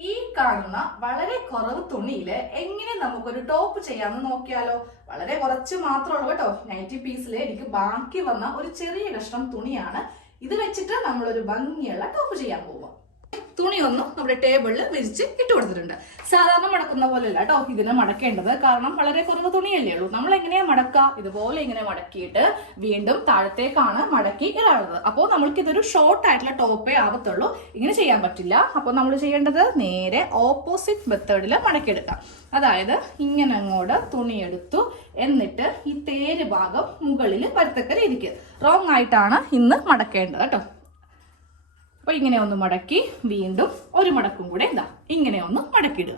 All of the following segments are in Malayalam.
ഈ കാണുന്ന വളരെ കുറവ് തുണിയിൽ എങ്ങനെ നമുക്കൊരു ടോപ്പ് ചെയ്യാമെന്ന് നോക്കിയാലോ? വളരെ കുറച്ച് മാത്രമേ ഉള്ളൂ കേട്ടോ നൈറ്റി പീസിൽ എനിക്ക് ബാക്കി വന്ന ഒരു ചെറിയ കഷ്ണം തുണിയാണ്. ഇത് വെച്ചിട്ട് നമ്മളൊരു ഭംഗിയുള്ള ടോപ്പ് ചെയ്യാൻ പോവുക. തുണിയൊന്നും നമ്മുടെ ടേബിളിൽ വിരിച്ച് ഇട്ട് കൊടുത്തിട്ടുണ്ട്. സാധാരണ മടക്കുന്ന പോലെയല്ല കേട്ടോ ഇതിനെ മടക്കേണ്ടത്. കാരണം വളരെ കുറവ് തുണിയല്ലേ ഉള്ളൂ. നമ്മൾ എങ്ങനെയാ മടക്കുക ഇതുപോലെ ഇങ്ങനെ മടക്കിയിട്ട് വീണ്ടും താഴത്തേക്കാണ് മടക്കി ഇടാറുള്ളത്. അപ്പോൾ നമ്മൾക്ക് ഇതൊരു ഷോർട്ട് ആയിട്ടുള്ള ടോപ്പേ ആവത്തുള്ളൂ. ഇങ്ങനെ ചെയ്യാൻ പറ്റില്ല. അപ്പോൾ നമ്മൾ ചെയ്യേണ്ടത് നേരെ ഓപ്പോസിറ്റ് മെത്തേഡിൽ മടക്കിയെടുക്കാം. അതായത് ഇങ്ങനെ അങ്ങോട്ട് തുണിയെടുത്തു. എന്നിട്ട് ഈ തേര് ഭാഗം മുകളിൽ വരത്തക്ക രീതിക്ക്. റോങ് ആയിട്ടാണ് ഇന്ന് മടക്കേണ്ടത് കേട്ടോ. അപ്പൊ ഇങ്ങനെ ഒന്ന് മടക്കി വീണ്ടും ഒരു മടക്കും കൂടെ എന്താ ഇങ്ങനെ ഒന്ന് മടക്കിയിടുക.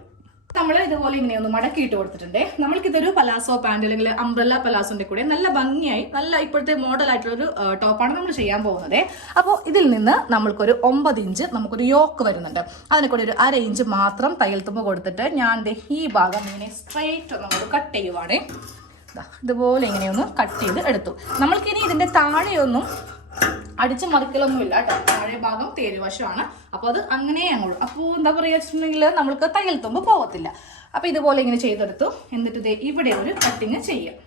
നമ്മൾ ഇതുപോലെ ഇങ്ങനെ ഒന്ന് മടക്കിയിട്ട് കൊടുത്തിട്ടുണ്ട്. നമ്മൾക്ക് ഇതൊരു പലാസോ പാന്റ് അല്ലെങ്കിൽ അംബ്രല്ല പലാസോന്റെ കൂടെ നല്ല ഭംഗിയായി നല്ല ഇപ്പോഴത്തെ മോഡൽ ആയിട്ടുള്ള ഒരു ടോപ്പാണ് നമ്മൾ ചെയ്യാൻ പോകുന്നത്. അപ്പോൾ ഇതിൽ നിന്ന് നമ്മൾക്കൊരു ഒമ്പത് ഇഞ്ച് നമുക്കൊരു യോക്ക് വരുന്നുണ്ട്. അതിനെ കൂടെ ഒരു അര ഇഞ്ച് മാത്രം തയ്യൽ തുമ്പ് കൊടുത്തിട്ട് ഞാൻ ഈ ഭാഗം ഇങ്ങനെ സ്ട്രെയിറ്റ് നമ്മൾ കട്ട് ചെയ്യുവാണേ. ഇതുപോലെ ഇങ്ങനെയൊന്ന് കട്ട് ചെയ്ത് എടുത്തു. നമ്മൾക്കിനി ഇതിന്റെ താഴെയൊന്നും അടിച്ച് മറിക്കലൊന്നുമില്ല കേട്ടോ. താഴെ ഭാഗം തേരുവശമാണ് അപ്പോൾ അത് അങ്ങനെ അങ്ങോട്ട് അപ്പോൾ എന്താ പറയുക വെച്ചിട്ടുണ്ടെങ്കിൽ നമ്മൾക്ക് തയ്യൽ തുമ്പ് പോകത്തില്ല. അപ്പോൾ ഇതുപോലെ ഇങ്ങനെ ചെയ്തെടുത്തു. എന്നിട്ട് ഇതേ ഇവിടെ ഒരു കട്ടിങ് ചെയ്യാം.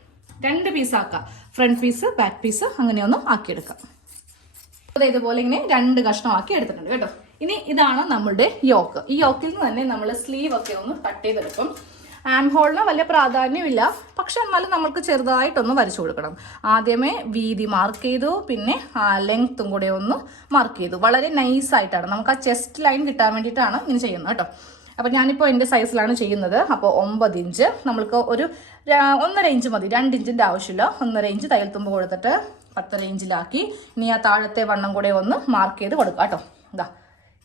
രണ്ട് പീസ് ആക്കാം. ഫ്രണ്ട് പീസ് ബാക്ക് പീസ് അങ്ങനെയൊന്നും ആക്കിയെടുക്കാം. അപ്പോൾ ഇതുപോലെ ഇങ്ങനെ രണ്ട് കഷ്ണമാക്കി എടുത്തിട്ടുണ്ട് കേട്ടോ. ഇനി ഇതാണ് നമ്മളുടെ യോക്ക്. ഈ യോക്കിൽ നിന്ന് തന്നെ നമ്മൾ സ്ലീവ് ഒക്കെ ഒന്ന് കട്ട് ചെയ്തെടുക്കും. ആം ഹോളിന് വലിയ പ്രാധാന്യമില്ല. പക്ഷെ എന്നാലും നമുക്ക് ചെറുതായിട്ടൊന്ന് വരച്ചു കൊടുക്കണം. ആദ്യമേ വീതി മാർക്ക് ചെയ്തു പിന്നെ ലെങ്ത്തും കൂടെ ഒന്ന് മാർക്ക് ചെയ്തു. വളരെ നൈസായിട്ടാണ് നമുക്ക് ആ ചെസ്റ്റ് ലൈൻ കിട്ടാൻ വേണ്ടിയിട്ടാണ് ഇങ്ങനെ ചെയ്യുന്നത് കേട്ടോ. അപ്പോൾ ഞാനിപ്പോൾ എന്റെ സൈസിലാണ് ചെയ്യുന്നത്. അപ്പോൾ ഒമ്പത് ഇഞ്ച് നമ്മൾക്ക് ഒരു ഒന്നര ഇഞ്ച് മതി. രണ്ട് ഇഞ്ചിന്റെ ആവശ്യമില്ല. ഒന്നര ഇഞ്ച് തയ്യൽ തുമ്പ് കൊടുത്തിട്ട് പത്തര ഇഞ്ചിലാക്കി ഇനി ആ താഴത്തെ വണ്ണം കൂടെ ഒന്ന് മാർക്ക് ചെയ്ത് കൊടുക്കാം കേട്ടോ.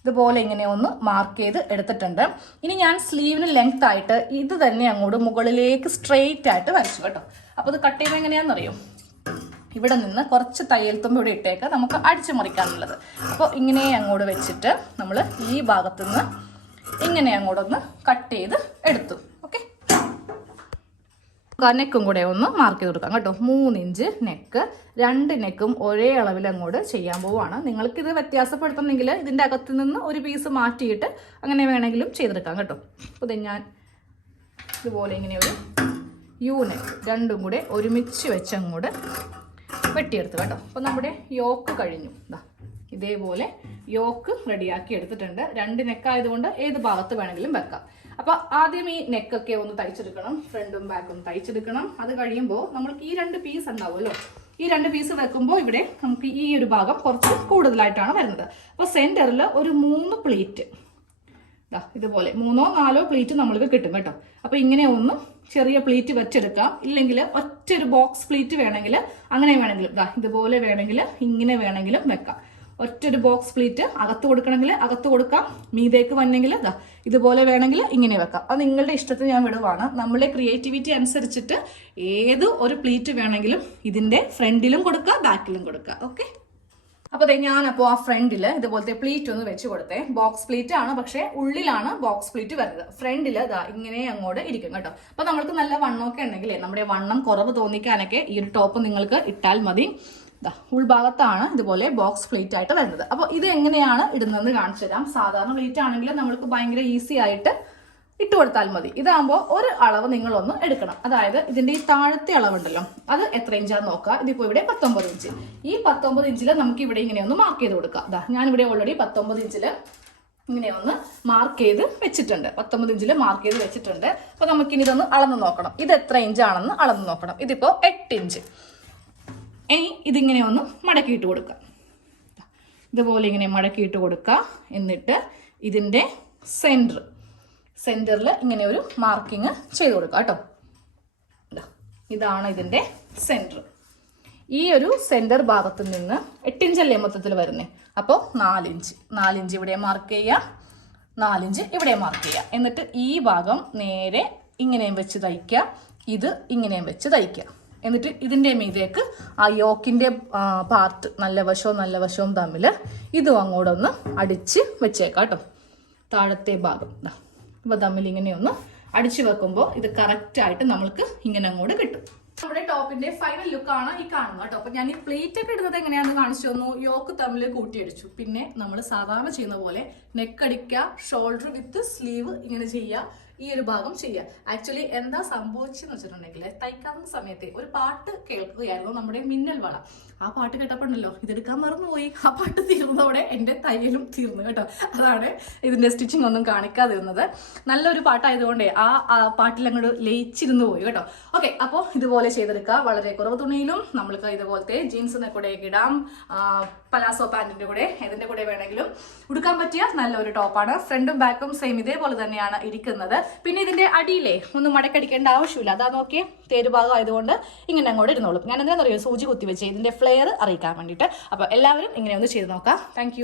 ഇതുപോലെ ഇങ്ങനെ ഒന്ന് മാർക്ക് ചെയ്ത് എടുത്തിട്ടുണ്ട്. ഇനി ഞാൻ സ്ലീവിന് ലെങ്ത് ആയിട്ട് ഇത് തന്നെ അങ്ങോട്ട് മുകളിലേക്ക് സ്ട്രെയിറ്റ് ആയിട്ട് വരച്ചു കേട്ടോ. അപ്പോൾ ഇത് കട്ട് ചെയ്യുമ്പോൾ എങ്ങനെയാണെന്നറിയോ? ഇവിടെ നിന്ന് കുറച്ച് തയ്യൽ തുമ്പ് ഇവിടെ ഇട്ടേക്ക് നമുക്ക് അടിച്ചു മറിക്കാനുള്ളത്. അപ്പോൾ ഇങ്ങനെ അങ്ങോട്ട് വെച്ചിട്ട് നമ്മൾ ഈ ഭാഗത്തുനിന്ന് ഇങ്ങനെ അങ്ങോട്ടൊന്ന് കട്ട് ചെയ്ത് എടുത്തു. നെക്കും കൂടെ ഒന്ന് മാർക്ക് ചെയ്ത് കൊടുക്കാം കേട്ടോ. മൂന്ന് ഇഞ്ച് നെക്ക് രണ്ട് നെക്കും ഒരേ അളവിൽ അങ്ങോട്ട് ചെയ്യാൻ പോവുകയാണ്. നിങ്ങൾക്ക് ഇത് വ്യത്യാസപ്പെടുത്തണമെങ്കിൽ ഇതിന്റെ അകത്ത് നിന്ന് ഒരു പീസ് മാറ്റിയിട്ട് അങ്ങനെ വേണമെങ്കിലും ചെയ്തെടുക്കാം കേട്ടോ. അപ്പോൾ ഞാൻ ഇതുപോലെ ഇങ്ങനെ ഒരു യു നെക്ക് രണ്ടും കൂടെ ഒരുമിച്ച് വെച്ചങ്ങോട്ട് വെട്ടിയെടുത്തു കേട്ടോ. അപ്പോൾ നമ്മുടെ യോക്ക് കഴിഞ്ഞു. ഇതാ ഇതേപോലെ യോക്ക് റെഡിയാക്കി എടുത്തിട്ടുണ്ട്. രണ്ട് നെക്കായതുകൊണ്ട് ഏത് ഭാഗത്ത് വേണമെങ്കിലും വെക്കാം. അപ്പൊ ആദ്യം ഈ നെക്കൊക്കെ ഒന്ന് തയ്ച്ചെടുക്കണം. ഫ്രണ്ടും ബാക്കും തയ്ച്ചെടുക്കണം. അത് കഴിയുമ്പോൾ നമ്മൾക്ക് ഈ രണ്ട് പീസ് ഉണ്ടാവുമല്ലോ. ഈ രണ്ട് പീസ് വെക്കുമ്പോൾ ഇവിടെ നമുക്ക് ഈ ഒരു ഭാഗം കുറച്ച് കൂടുതലായിട്ടാണ് വരുന്നത്. അപ്പോൾ സെന്ററിൽ ഒരു മൂന്ന് പ്ലേറ്റ് ഇതുപോലെ മൂന്നോ നാലോ പ്ലേറ്റ് നമ്മൾക്ക് കിട്ടും കേട്ടോ. അപ്പൊ ഇങ്ങനെ ഒന്ന് ചെറിയ പ്ലേറ്റ് വെച്ചെടുക്കാം. ഇല്ലെങ്കിൽ ഒറ്റ ഒരു ബോക്സ് പ്ലേറ്റ് വേണമെങ്കിൽ അങ്ങനെ വേണമെങ്കിലും ദാ ഇതുപോലെ വേണമെങ്കിൽ ഇങ്ങനെ വേണമെങ്കിലും വെക്കാം. ഒറ്റ ഒരു ബോക്സ് പ്ലീറ്റ് അകത്ത് കൊടുക്കണമെങ്കിൽ അകത്ത് കൊടുക്കാം. മീതേക്ക് വന്നെങ്കിൽ ഇതാ ഇതുപോലെ വേണമെങ്കിൽ ഇങ്ങനെ വെക്കാം. അത് നിങ്ങളുടെ ഇഷ്ടത്തിന് ഞാൻ വിടുവാണ്. നമ്മളുടെ ക്രിയേറ്റിവിറ്റി അനുസരിച്ചിട്ട് ഏത് ഒരു പ്ലീറ്റ് വേണമെങ്കിലും ഇതിന്റെ ഫ്രണ്ടിലും കൊടുക്കുക ബാക്കിലും കൊടുക്കുക ഓക്കെ അപ്പോൾ അതെ ഞാനപ്പോൾ ആ ഫ്രണ്ടിൽ ഇതുപോലത്തെ പ്ലീറ്റ് ഒന്ന് വെച്ച് കൊടുത്തേ. ബോക്സ് പ്ലീറ്റ് ആണ് പക്ഷേ ഉള്ളിലാണ് ബോക്സ് പ്ലീറ്റ് വരുന്നത്. ഫ്രണ്ടിൽ ഇതാ ഇങ്ങനെ അങ്ങോട്ട് ഇരിക്കും കേട്ടോ. അപ്പോൾ നമ്മൾക്ക് നല്ല വണ്ണമൊക്കെ ഉണ്ടെങ്കിലേ നമ്മുടെ വണ്ണം കുറവ് തോന്നിക്കാനൊക്കെ ഈ ഒരു ടോപ്പ് നിങ്ങൾക്ക് ഇട്ടാൽ മതി. ഉൾഭാഗത്താണ് ഇതുപോലെ ബോക്സ് പ്ലേറ്റ് ആയിട്ട് വരുന്നത്. അപ്പോൾ ഇത് എങ്ങനെയാണ് ഇടുന്നതെന്ന് കാണിച്ചു തരാം. സാധാരണ പ്ലേറ്റ് ആണെങ്കിൽ നമ്മൾക്ക് ഭയങ്കര ഈസി ആയിട്ട് ഇട്ട് കൊടുത്താൽ മതി. ഇതാകുമ്പോൾ ഒരു അളവ് നിങ്ങളൊന്ന് എടുക്കണം. അതായത് ഇതിന്റെ ഈ താഴത്തെ അളവുണ്ടല്ലോ അത് എത്ര ഇഞ്ചാന്ന് നോക്കുക. ഇതിപ്പോ ഇവിടെ പത്തൊമ്പത് ഇഞ്ച് ഈ പത്തൊമ്പത് ഇഞ്ചിൽ നമുക്ക് ഇവിടെ ഇങ്ങനെ ഒന്ന് മാർക്ക് ചെയ്ത് കൊടുക്കാം. അതാ ഞാനിവിടെ ഓൾറെഡി പത്തൊമ്പത് ഇഞ്ചിൽ ഇങ്ങനെ ഒന്ന് മാർക്ക് ചെയ്ത് വെച്ചിട്ടുണ്ട്. പത്തൊമ്പത് ഇഞ്ചിൽ മാർക്ക് ചെയ്ത് വെച്ചിട്ടുണ്ട്. അപ്പോൾ നമുക്കിനി ഇതൊന്ന് അളന്ന് നോക്കണം. ഇത് എത്ര ഇഞ്ചാണെന്ന് അളന്ന് നോക്കണം. ഇതിപ്പോ എട്ട് ഇഞ്ച് ഇനി ഇതിങ്ങനെ ഒന്ന് മടക്കിയിട്ട് കൊടുക്കുക. ഇതുപോലെ ഇങ്ങനെ മടക്കിയിട്ട് കൊടുക്കുക. എന്നിട്ട് ഇതിന്റെ സെന്റർ സെന്ററിൽ ഇങ്ങനെ ഒരു മാർക്കിങ് ചെയ്ത് കൊടുക്കുക കേട്ടോ. ഇതാ, ഇതാണ് ഇതിന്റെ സെന്റർ ഈ ഒരു സെന്റർ ഭാഗത്ത് നിന്ന് എട്ടിഞ്ചല്ലേ മൊത്തത്തിൽ വരുന്നത് അപ്പോൾ നാലിഞ്ച് നാലിഞ്ച് ഇവിടെ മാർക്ക് ചെയ്യുക. നാലിഞ്ച് ഇവിടെ മാർക്ക് ചെയ്യുക. എന്നിട്ട് ഈ ഭാഗം നേരെ ഇങ്ങനെയും വെച്ച് തയ്ക്കുക. ഇത് ഇങ്ങനെയും വെച്ച് തയ്ക്കുക. എന്നിട്ട് ഇതിന്റെ മീതേക്ക് ആ യോക്കിന്റെ പാർട്ട് നല്ല വശവും നല്ല വശവും തമ്മിൽ ഇതും അങ്ങോട്ടൊന്ന് അടിച്ച് വെച്ചേക്കാം കേട്ടോ. താഴത്തെ ഭാഗം. ഇവ തമ്മിൽ ഇങ്ങനെ ഒന്ന് അടിച്ച് വെക്കുമ്പോൾ ഇത് കറക്റ്റായിട്ട് നമ്മൾക്ക് ഇങ്ങനെ അങ്ങോട്ട് കിട്ടും. നമ്മുടെ ടോപ്പിന്റെ ഫൈനൽ ലുക്ക് ആണ് ഈ കാണുന്നത് കേട്ടോ. അപ്പൊ ഞാൻ ഈ പ്ലേറ്റ് ഒക്കെ ഇടുന്നത് എങ്ങനെയാണെന്ന് കാണിച്ചു തന്നു. യോക്ക് തമ്മിൽ കൂട്ടിയടിച്ചു പിന്നെ നമ്മൾ സാധാരണ ചെയ്യുന്ന പോലെ നെക്ക് അടിക്കുക ഷോൾഡർ വിത്ത് സ്ലീവ് ഇങ്ങനെ ചെയ്യുക. ഈ ഒരു ഭാഗം ചെയ്യുക. ആക്ച്വലി എന്താ സംഭവിച്ചെന്ന് വെച്ചിട്ടുണ്ടെങ്കിൽ തയ്ക്കാവുന്ന സമയത്ത് ഒരു പാട്ട് കേൾക്കുകയായിരുന്നു നമ്മുടെ മിന്നൽ വള. ആ പാട്ട് കേട്ടപ്പോണ്ടല്ലോ ഇതെടുക്കാൻ മറന്നുപോയി. ആ പാട്ട് തീർന്നതോടെ എന്റെ തയ്യലും തീർന്നു കേട്ടോ. അതാണ് ഇതിന്റെ സ്റ്റിച്ചിങ് ഒന്നും കാണിക്കാതിരുന്നത്. നല്ലൊരു പാട്ടായതുകൊണ്ട് ആ പാട്ടിൽ അങ്ങോട്ട് ലയിച്ചിരുന്നു പോയി കേട്ടോ. ഓക്കെ അപ്പോൾ ഇതുപോലെ ചെയ്തെടുക്കുക. വളരെ കുറവ് തുണിയിലും നമ്മൾക്ക് ഇതുപോലത്തെ ജീൻസിനെ കൂടെ ഇടാം. പലാസോ പാന്റിന്റെ കൂടെ ഇതിന്റെ കൂടെ വേണമെങ്കിലും ഉടുക്കാൻ പറ്റിയ നല്ലൊരു ടോപ്പാണ് ഫ്രണ്ടും ബാക്കും സെയിം ഇതേപോലെ തന്നെയാണ് ഇരിക്കുന്നത്. പിന്നെ ഇതിന്റെ അടിയിലേ ഒന്നും മടക്കടിക്കേണ്ട ആവശ്യമില്ല. അതാ നോക്കിയേ തേരുഭാഗം ആയതുകൊണ്ട് ഇങ്ങനെ അങ്ങോട്ട് ഇരുന്നോളും. ഞാൻ എന്താണെന്ന് അറിയോ സൂചി കുത്തി വെച്ച് ഇതിന്റെ ഫ്ലെയർ അറിയിക്കാൻ വേണ്ടിയിട്ട്. അപ്പോൾ എല്ലാവരും ഇങ്ങനെ ഒന്ന് ചെയ്ത് നോക്കാം. താങ്ക്